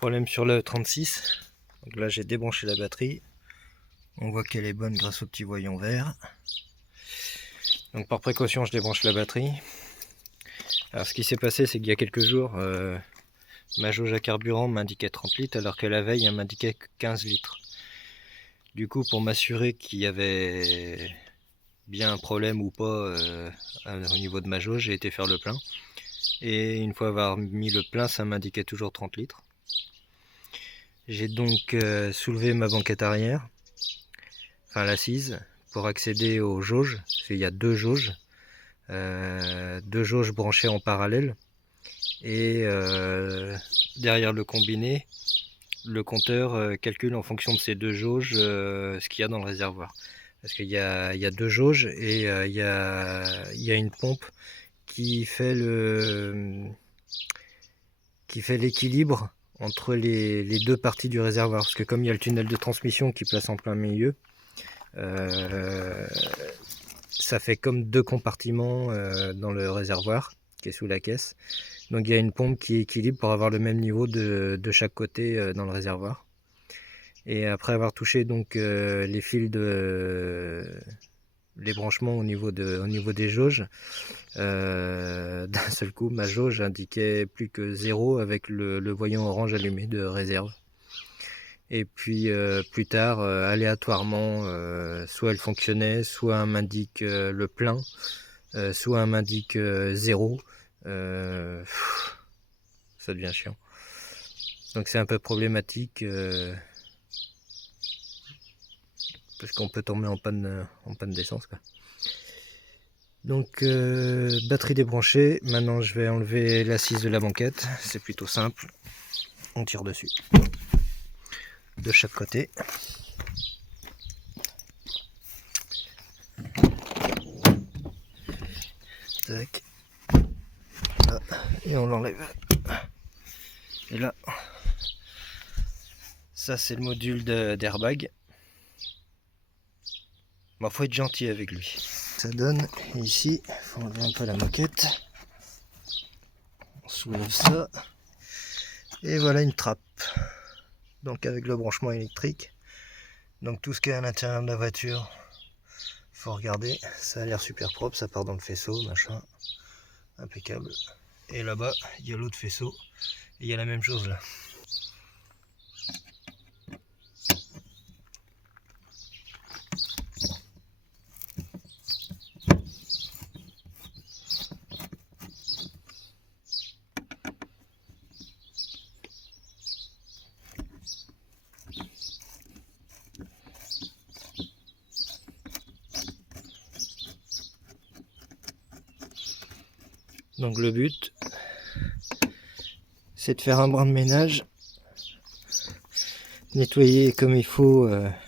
Problème sur le 36. Donc là j'ai débranché la batterie. On voit qu'elle est bonne grâce au petit voyant vert. Donc par précaution je débranche la batterie. Alors ce qui s'est passé c'est qu'il y a quelques jours ma jauge à carburant m'indiquait 30 litres alors que la veille elle m'indiquait 15 litres. Du coup pour m'assurer qu'il y avait bien un problème ou pas au niveau de ma jauge, j'ai été faire le plein. Et une fois avoir mis le plein ça m'indiquait toujours 30 litres. J'ai donc soulevé ma banquette arrière, enfin l'assise, pour accéder aux jauges, parce qu'il y a deux jauges branchées en parallèle, et derrière le combiné, le compteur calcule en fonction de ces deux jauges ce qu'il y a dans le réservoir. Parce qu'il y a deux jauges et il y a une pompe qui fait l'équilibre entre les deux parties du réservoir, parce que comme il y a le tunnel de transmission qui place en plein milieu, ça fait comme deux compartiments dans le réservoir qui est sous la caisse. Donc il y a une pompe qui équilibre pour avoir le même niveau de chaque côté dans le réservoir. Et après avoir touché donc les fils les branchements au niveau des jauges, d'un seul coup ma jauge indiquait plus que 0 avec le voyant orange allumé de réserve. Et puis plus tard, aléatoirement, soit elle fonctionnait, soit elle m'indique le plein, soit elle m'indique 0. Ça devient chiant. Donc c'est un peu problématique parce qu'on peut tomber en panne d'essence, quoi. Donc batterie débranchée, maintenant je vais enlever l'assise de la banquette, c'est plutôt simple, on tire dessus de chaque côté. Tac. Là, et on l'enlève. Et là, ça c'est le module d'airbag. Bon, faut être gentil avec lui. Ça donne ici, il faut enlever un peu la moquette. On soulève ça. Et voilà une trappe. Donc avec le branchement électrique. Donc tout ce qui est à l'intérieur de la voiture, faut regarder. Ça a l'air super propre, ça part dans le faisceau, machin. Impeccable. Et là-bas, il y a l'autre faisceau. Et il y a la même chose là. Donc le but, c'est de faire un brin de ménage, nettoyer comme il faut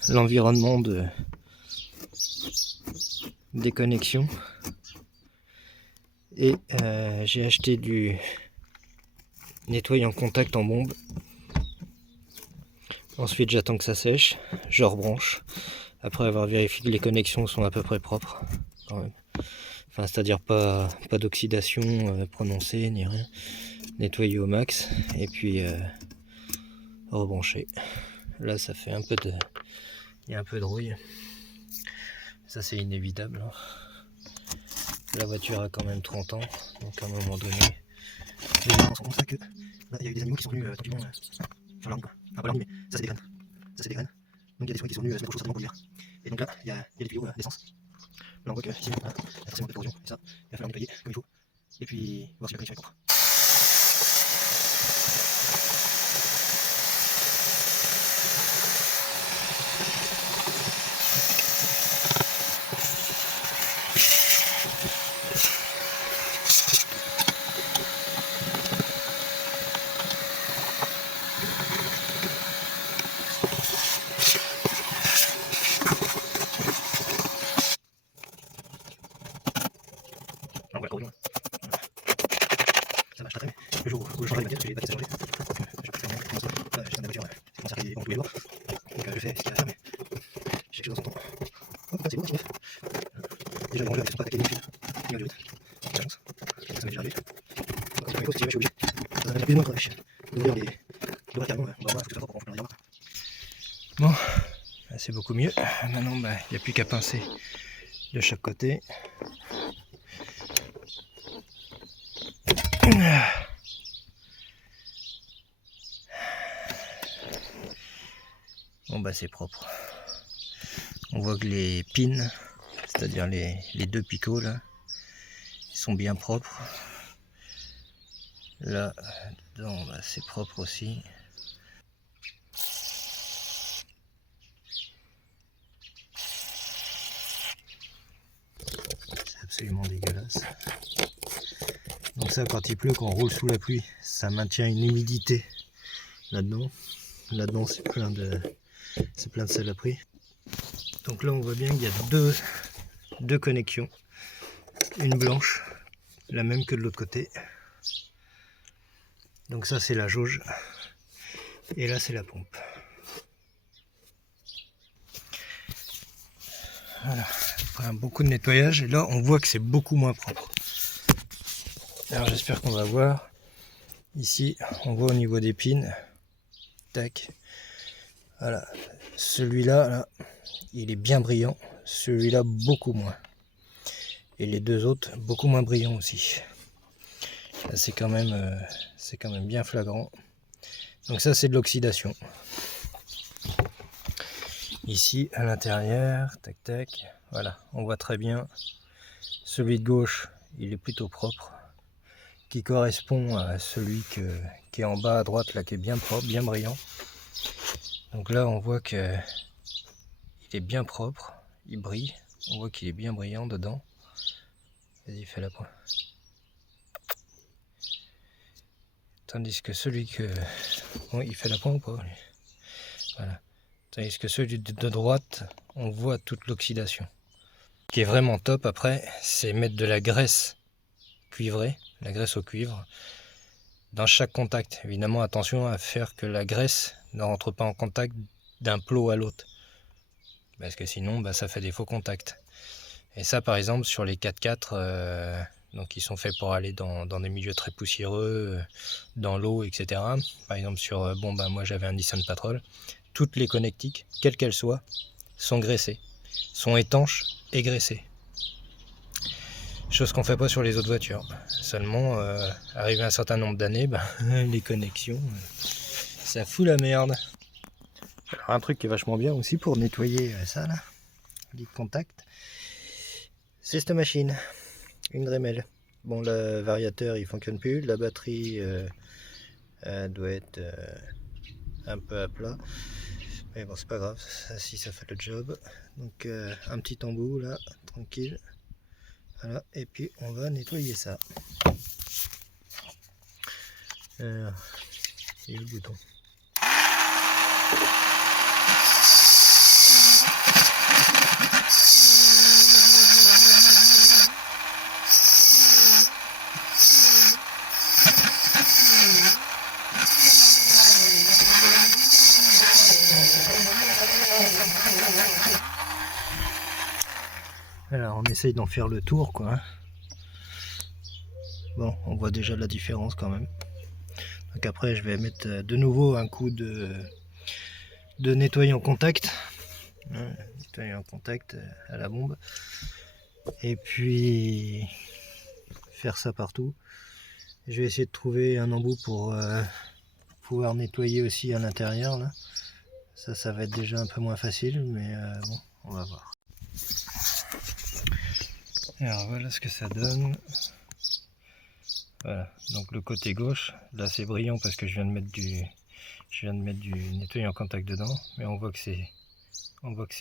l'environnement des connexions. Et j'ai acheté du nettoyant contact en bombe. Ensuite j'attends que ça sèche, je rebranche, après avoir vérifié que les connexions sont à peu près propres quand même. Enfin, c'est-à-dire pas d'oxydation prononcée ni rien. Nettoyer au max et puis rebrancher. Là ça fait un peu de... il y a un peu de rouille. Ça c'est inévitable. La voiture a quand même 30 ans, donc à un moment donné... Les gens sont comme ça que... Là il y a eu des animaux qui sont venus tranquillement sur leur nid, quoi. Enfin pas leur nid, mais ça c'est des graines. Ça c'est des graines. Donc il y a des souris qui sont venus se mettre au chaud certainement pour l'hiver. Et donc là il y a des tuyaux d'essence. Là on voit que ici il y a forcément de corrosion, et ça il va falloir nettoyer comme il faut. Et puis voir si la connexion est propre. On voit la corrosion. Ça marche très bien. Le jour où je changerai les baguettes, parce que j'ai des baguettes à changer, je peux faire comme ça. Là, j'ai dans la voiture, c'est commencé à arriver bon tous les jours. Donc je fais ce qu'il y a à faire, mais j'ai quelque chose en temps. Oh, c'est beau, c'est neuf. Déjà, le rangeur, ils sont pas attaqués ni au fil, ni au durite. J'ai la chance. Ça m'est déjà arrivé. Quand il faut, si jamais je suis obligé, ça va bien plus ou moins crevé. D'ouvrir les Bon, là, c'est beaucoup mieux. Maintenant, il n'y a plus qu'à pincer de chaque côté. Bon, c'est propre. On voit que les pins, c'est-à-dire les deux picots là, ils sont bien propres. Là, dedans, c'est propre aussi. C'est absolument dégueulasse. Donc ça, quand il pleut, quand on roule sous la pluie, ça maintient une humidité là-dedans. Là-dedans, c'est plein de saloperies. Donc là, on voit bien qu'il y a deux connexions. Une blanche, la même que de l'autre côté. Donc ça, c'est la jauge. Et là, c'est la pompe. Voilà. Après beaucoup de nettoyage, et là, on voit que c'est beaucoup moins propre. Alors, j'espère qu'on va voir. Ici, on voit au niveau des pins. Tac. Voilà. Celui-là, là, il est bien brillant. Celui-là, beaucoup moins. Et les deux autres, beaucoup moins brillants aussi. Là, c'est quand même bien flagrant. Donc ça, c'est de l'oxydation. Ici, à l'intérieur, tac tac, voilà, on voit très bien. Celui de gauche, il est plutôt propre, qui correspond à celui qui est en bas à droite, là, qui est bien propre, bien brillant. Donc là, on voit que il est bien propre, il brille. On voit qu'il est bien brillant dedans. Vas-y, fais la pointe. Tandis que celui que... Bon, il fait la pointe ou pas, lui? Voilà. Tandis que celui de droite, on voit toute l'oxydation. Ce qui est vraiment top après, c'est mettre de la graisse cuivrée, la graisse au cuivre, dans chaque contact. Évidemment, attention à faire que la graisse ne rentre pas en contact d'un plot à l'autre. Parce que sinon, ça fait des faux contacts. Et ça, par exemple, sur les 4x4, donc ils sont faits pour aller dans des milieux très poussiéreux, dans l'eau, etc. Par exemple, sur, moi j'avais un Nissan Patrol. Toutes les connectiques, quelles qu'elles soient, sont graissées, sont étanches et graissées. Chose qu'on ne fait pas sur les autres voitures. Seulement, arrivé à un certain nombre d'années, les connexions, ça fout la merde. Alors, un truc qui est vachement bien aussi pour nettoyer ça là, les contacts, c'est cette machine, une Dremel. Bon, le variateur il fonctionne plus, la batterie doit être un peu à plat. Mais bon, c'est pas grave, ça fait le job. Donc un petit embout là, tranquille. Voilà, et puis on va nettoyer ça. Alors, il y a le bouton. Alors on essaye d'en faire le tour quoi. Bon, on voit déjà la différence quand même. Donc après je vais mettre de nouveau un coup de nettoyant contact. Nettoyant contact à la bombe. Et puis faire ça partout. Je vais essayer de trouver un embout pour pouvoir nettoyer aussi à l'intérieur là. Ça va être déjà un peu moins facile, mais bon, on va voir. Alors voilà ce que ça donne. Voilà, donc le côté gauche, là c'est brillant parce que je viens de mettre du nettoyant en contact dedans, mais on voit que c'est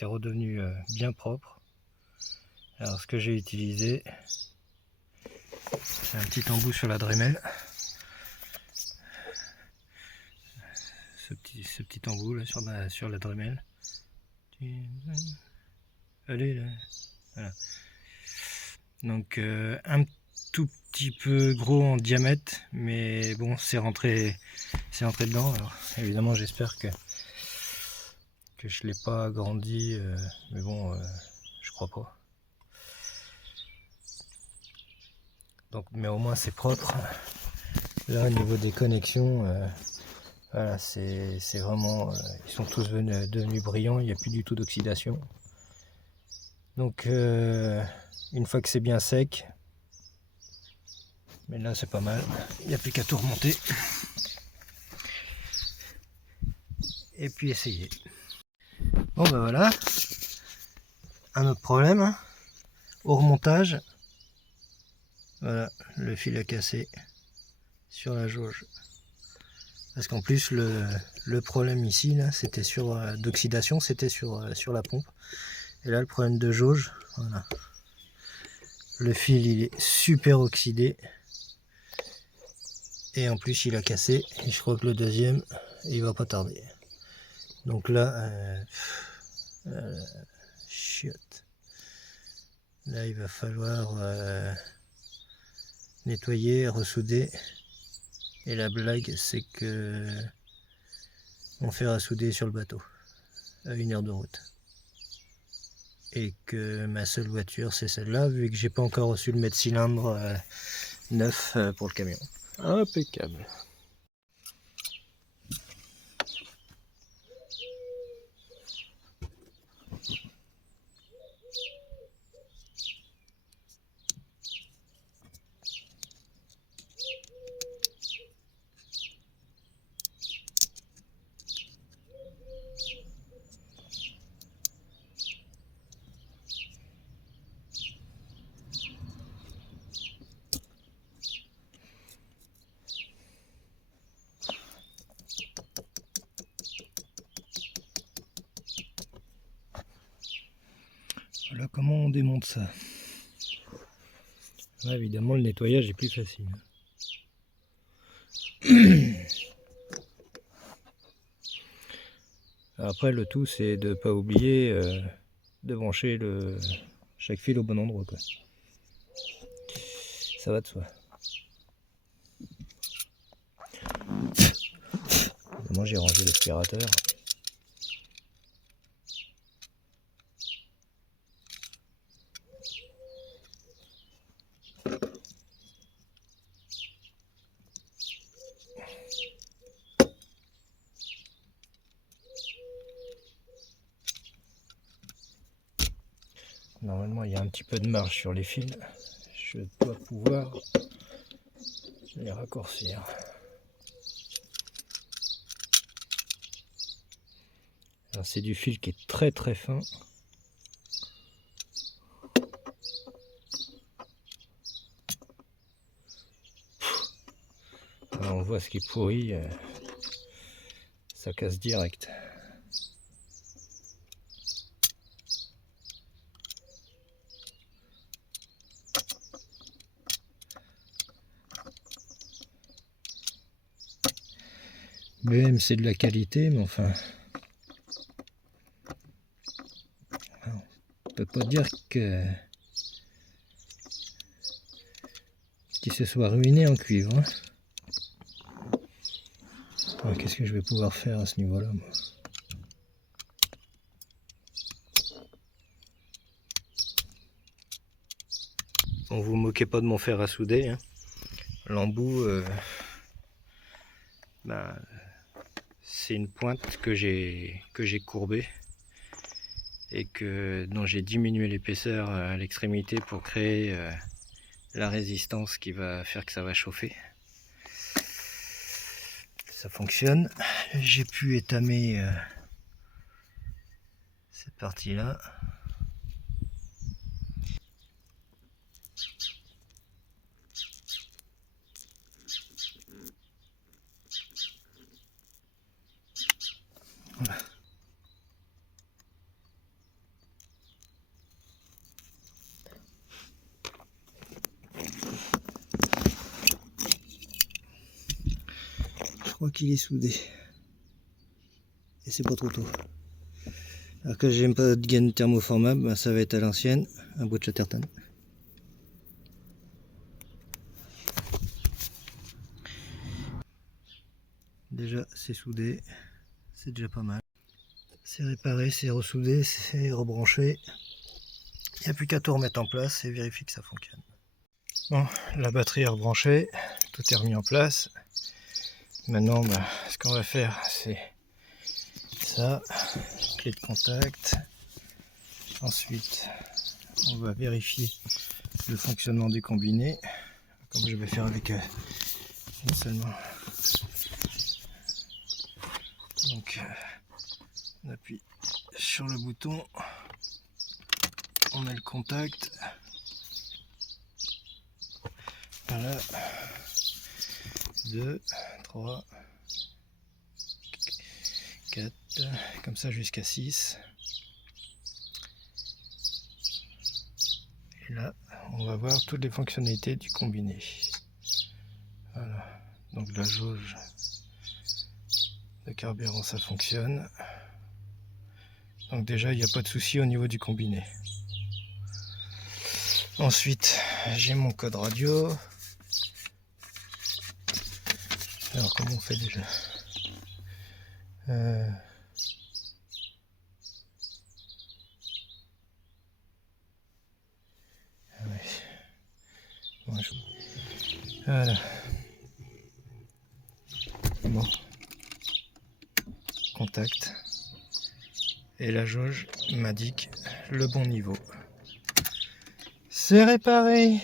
redevenu bien propre. Alors ce que j'ai utilisé, c'est un petit embout sur la Dremel. Ce petit embout là sur la Dremel. Allez là. Voilà. Donc un tout petit peu gros en diamètre, mais bon, c'est rentré dedans. Alors évidemment j'espère que je l'ai pas agrandi, mais bon, je crois pas. Donc mais au moins c'est propre. Là au niveau des connexions, Voilà, c'est vraiment... ils sont tous devenus brillants, il n'y a plus du tout d'oxydation. Donc une fois que c'est bien sec, mais là c'est pas mal, il n'y a plus qu'à tout remonter. Et puis essayer. Bon ben voilà, un autre problème, au remontage, voilà, le fil a cassé sur la jauge. Parce qu'en plus le problème ici, là, c'était sur d'oxydation, c'était sur la pompe. Et là le problème de jauge, voilà. Le fil il est super oxydé. Et en plus il a cassé. Et je crois que le deuxième, il va pas tarder. Donc là, chiotte. Là il va falloir nettoyer, ressouder. Et la blague c'est que on fait rassouder sur le bateau à 1 heure de route. Et que ma seule voiture c'est celle-là, vu que j'ai pas encore reçu le mètre cylindre neuf pour le camion. Impeccable. Voilà comment on démonte ça. Là, évidemment, le nettoyage est plus facile. Après, le tout, c'est de ne pas oublier de brancher chaque fil au bon endroit, quoi. Ça va de soi. Moi, j'ai rangé l'aspirateur. Normalement, il y a un petit peu de marge sur les fils. Je dois pouvoir les raccourcir. C'est du fil qui est très très fin. Alors, on voit ce qui est pourri, ça casse direct. BM c'est de la qualité, mais enfin, on peut pas dire que qu'il se soit ruiné en cuivre. Hein. Alors, qu'est-ce que je vais pouvoir faire à ce niveau-là, moi? Bon, vous moquez pas de mon fer à souder. Hein. L'embout, c'est une pointe que j'ai courbée et dont j'ai diminué l'épaisseur à l'extrémité pour créer la résistance qui va faire que ça va chauffer. Ça fonctionne. J'ai pu étamer cette partie-là. Voilà. Je crois qu'il est soudé. Et c'est pas trop tôt. Alors que j'aime pas de gaine thermoformable, ça va être à l'ancienne, un bout de chatterton. Déjà c'est soudé, c'est déjà pas mal. C'est réparé, c'est ressoudé, c'est rebranché. Il n'y a plus qu'à tout remettre en place et vérifier que ça fonctionne. Bon, la batterie est rebranchée, tout est remis en place. Maintenant, ce qu'on va faire, c'est ça, clé de contact. Ensuite, on va vérifier le fonctionnement du combiné, comme je vais faire avec une seulement. Donc, on appuie sur le bouton, on met le contact. Voilà, 2, 3, 4, comme ça jusqu'à 6. Et là, on va voir toutes les fonctionnalités du combiné. Voilà, donc la jauge de carburant, ça fonctionne. Donc déjà, il n'y a pas de souci au niveau du combiné. Ensuite, j'ai mon code radio. Alors, comment on fait déjà? Ah ouais. Voilà. Bon. Contact. Et la jauge m'indique le bon niveau. C'est réparé.